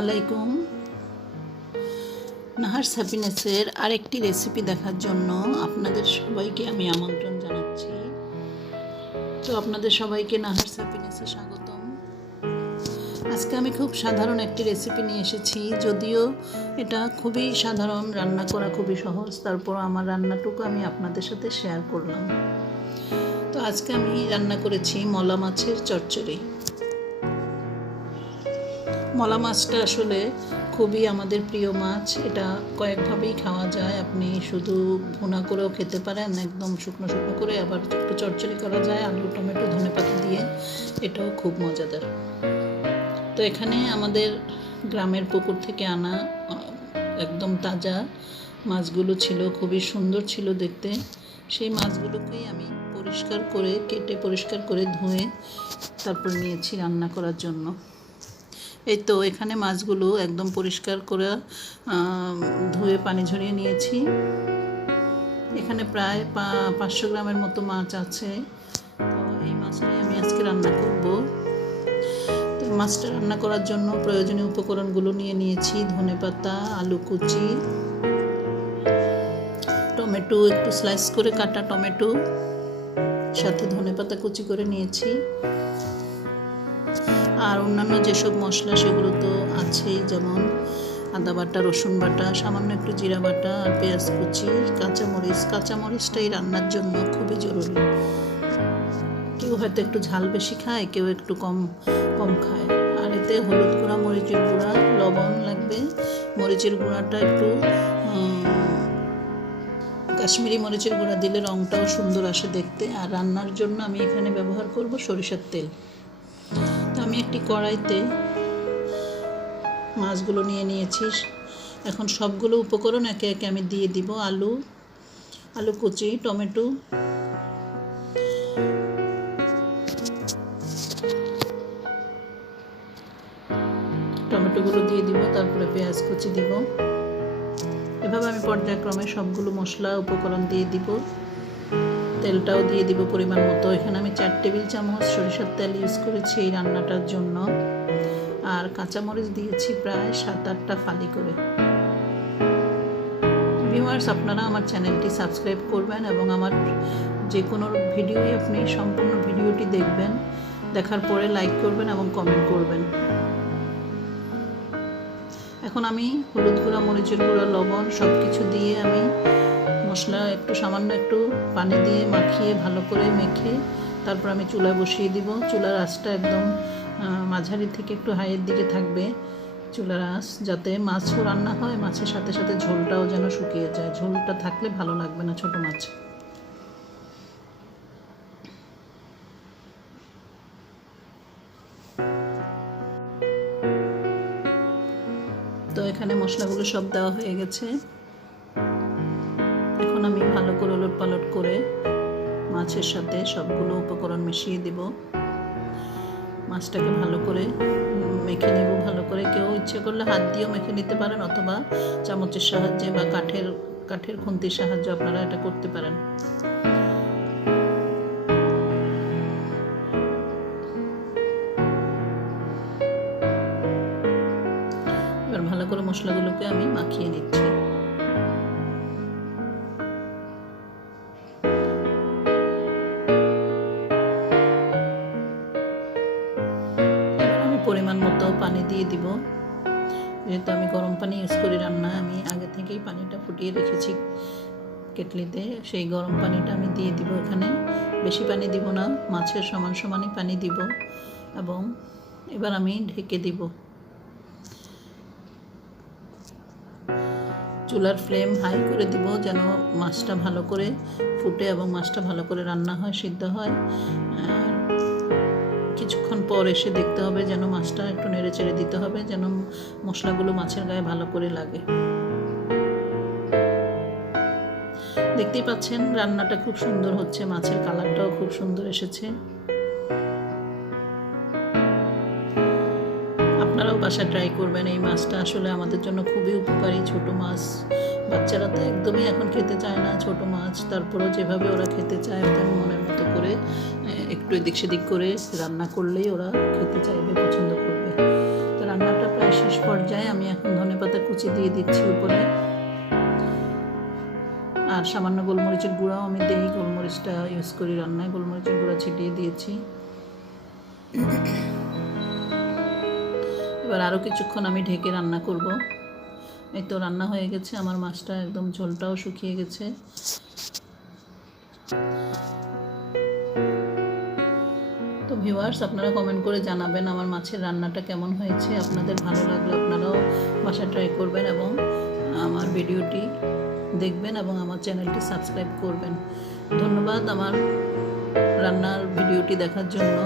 আলাইকুম। নাহারস হ্যাপিনেসের আরেকটি রেসিপি দেখার জন্য আপনাদের সবাইকে আমি আমন্ত্রণ জানাচ্ছি। তো আপনাদের সবাইকে নাহারস হ্যাপিনেসে স্বাগতম। আজকে আমি খুব সাধারণ একটি রেসিপি নিয়ে এসেছি, যদিও এটা খুবই সাধারণ, রান্না করা খুবই সহজ, তারপর আমার রান্নাটুকু আমি আপনাদের সাথে শেয়ার করলাম। তো আজকে আমি রান্না করেছি মলা মাছের চচ্চড়ি। মলা মাছটা আসলে খুবই আমাদের প্রিয় মাছ। এটা কয়েকভাবেই খাওয়া যায়। আপনি শুধু ভুনা করেও খেতে পারেন, একদম শুকনো শুকনো করে, আবার একটু চচ্চড়ি করা যায় আলু টমেটো ধনেপাতা দিয়ে, এটাও খুব মজাদার। তো এখানে আমাদের গ্রামের পুকুর থেকে আনা একদম তাজা মাছগুলো ছিল, খুবই সুন্দর ছিল দেখতে। সেই মাছগুলোকেই আমি পরিষ্কার করে কেটে পরিষ্কার করে ধুয়ে তারপর নিয়েছি রান্না করার জন্য। এই তো এখানে মাছগুলো একদম পরিষ্কার করে ধুয়ে পানি ঝরিয়ে নিয়েছি। এখানে প্রায় 500 গ্রামের মতো মাছ আছে। তো এই মাছটাই আমি আজকে রান্না করব। তো মাছটা রান্না করার জন্য প্রয়োজনীয় উপকরণগুলো নিয়ে নিয়েছি: ধনেপাতা, আলু কুচি, টমেটো একটু স্লাইস করে কাটা টমেটো, সাথে ধনেপাতা কুচি করে নিয়েছি। আর অন্যান্য যেসব মশলা সেগুলো তো আছেই, যেমন আদা বাটা, রসুন বাটা, সামান্য একটু জিরা বাটা, আর পেঁয়াজ কুচি, কাঁচামরিচটা এই রান্নার জন্য খুবই জরুরি। কেউ হয়তো একটু ঝাল বেশি খায়, কেউ একটু কম খায়। আর এতে হলুদ গুঁড়া, মরিচের গুঁড়া, লবণ লাগবে। মরিচের গুঁড়াটা একটু কাশ্মীরি মরিচের গুঁড়া দিলে রঙটাও সুন্দর আসে দেখতে। আর রান্নার জন্য আমি এখানে ব্যবহার করব সরিষার তেল। আমি একটি কড়াইতে মাছগুলো নিয়ে নিয়েছি। এখন সবগুলো উপকরণ একে একে আমি দিয়ে দিব। আলু কুচি, টমেটোগুলো দিয়ে দিব, তারপরে পেঁয়াজ কুচি দিব। এভাবে আমি পর্যায়ক্রমে সবগুলো মশলা উপকরণ দিয়ে দিব। তেলটাও দিয়ে দিব পরিমাণ মতো। এখানে আমি 4 টেবিল চামচ সরিষার তেল ইউজ করেছি এই রান্নাটার জন্য। আর কাঁচামরিচ দিয়েছি প্রায় 7-8টা ফালি করে। ভিউয়ার্স, আপনারা আমার চ্যানেলটি সাবস্ক্রাইব করবেন এবং আমার যে কোনো ভিডিওই আপনি সম্পূর্ণ ভিডিওটি দেখবেন, দেখার পরে লাইক করবেন এবং কমেন্ট করবেন। এখন আমি হলুদ গুঁড়া, মরিচের গুঁড়া, লবণ সব কিছু দিয়ে আমি মশলা সামান্য একটু পানি দিয়ে মাখিয়ে ভালো করে মেখে তারপর আমি চুলায় বসিয়ে দিব। চুলার আঁচটা একদম মাঝারি থেকে একটু হাইয়ের দিকে থাকবে চুলার আঁচ, যাতে মাছও রান্না হয়, মাছের সাথে সাথে ঝোলটাও যেন শুকিয়ে যায়। ঝোলটা থাকলে ভালো লাগবে না ছোট মাছ। তো এখানে মশলাগুলো সব দেওয়া হয়ে গেছে। এখন আমি ভালো করে ওলটপালট করে মাছের সাথে সবগুলো উপকরণ মিশিয়ে দিব। মাছটাকে ভালো করে মেখে নেব। ভালো করে কেউ ইচ্ছে করলে হাত দিয়েও মেখে নিতে পারেন, অথবা চামচের সাহায্যে বা কাঠের খুন্তির সাহায্যে আপনারা এটা করতে পারেন। এবার ভালো করে মশলাগুলোকে আমি মাখিয়ে নিচ্ছি। পরিমাণ মতো পানি দিয়ে দিব। যেহেতু আমি গরম পানি ইউজ করি রান্না, আমি আগে থেকেই পানিটা ফুটিয়ে রেখেছি কেটলিতে, সেই গরম পানিটা আমি দিয়ে দিব এখানে। বেশি পানি দিব না, মাছের সমানই পানি দিব। এবং এবার আমি ঢেকে দিব। চুলার ফ্লেম হাই করে দিব, যেন মাছটা ভালো করে ফুটে এবং মাছটা ভালো করে রান্না হয়, সিদ্ধ হয়। কিছুক্ষণ পর এসে দেখতে হবে যেন মাছটা একটু নেড়ে চেড়ে দিতে হবে, যেন মশলাগুলো মাছের গায়ে ভালো করে লাগে। দেখতেই পাচ্ছেন রান্নাটা খুব সুন্দর হচ্ছে, মাছের কালারটাও খুব সুন্দর এসেছে। আপনারাও বাসায় ট্রাই করবেন। এই মাছটা আসলে আমাদের জন্য খুবই উপকারী। ছোট মাছ, বাচ্চারা তো একদমই এখন খেতে চায় না ছোট মাছ, তারপরেও যেভাবে ওরা খেতে চায় তার মনের মতো করে একটু এদিক সেদিক করে রান্না করলেই ওরা খেতে চাইবে, পছন্দ করবে। তো রান্নাটা প্রায় শেষ শেষ পর্যায়ে আমি এখন ধনেপাতা কুচি দিয়ে দিচ্ছি উপরে, আর সামান্য গোলমরিচের গুঁড়াও আমি দিই, গোলমরিচটা ইউজ করি রান্নায়, গোলমরিচের গুঁড়া ছিটিয়ে দিয়েছি। এবার আরও কিছুক্ষণ আমি ঢেকে রান্না করব। এই তো রান্না হয়ে গেছে আমার মাছটা, একদম ঝোলটাও শুকিয়ে গেছে। তো ভিউয়ার্স, আপনারা কমেন্ট করে জানাবেন আমার মাছের রান্নাটা কেমন হয়েছে। আপনাদের ভালো লাগলে আপনারাও বাসায় ট্রাই করবেন এবং আমার ভিডিওটি দেখবেন এবং আমার চ্যানেলটি সাবস্ক্রাইব করবেন। ধন্যবাদ আমার রান্নার ভিডিওটি দেখার জন্য।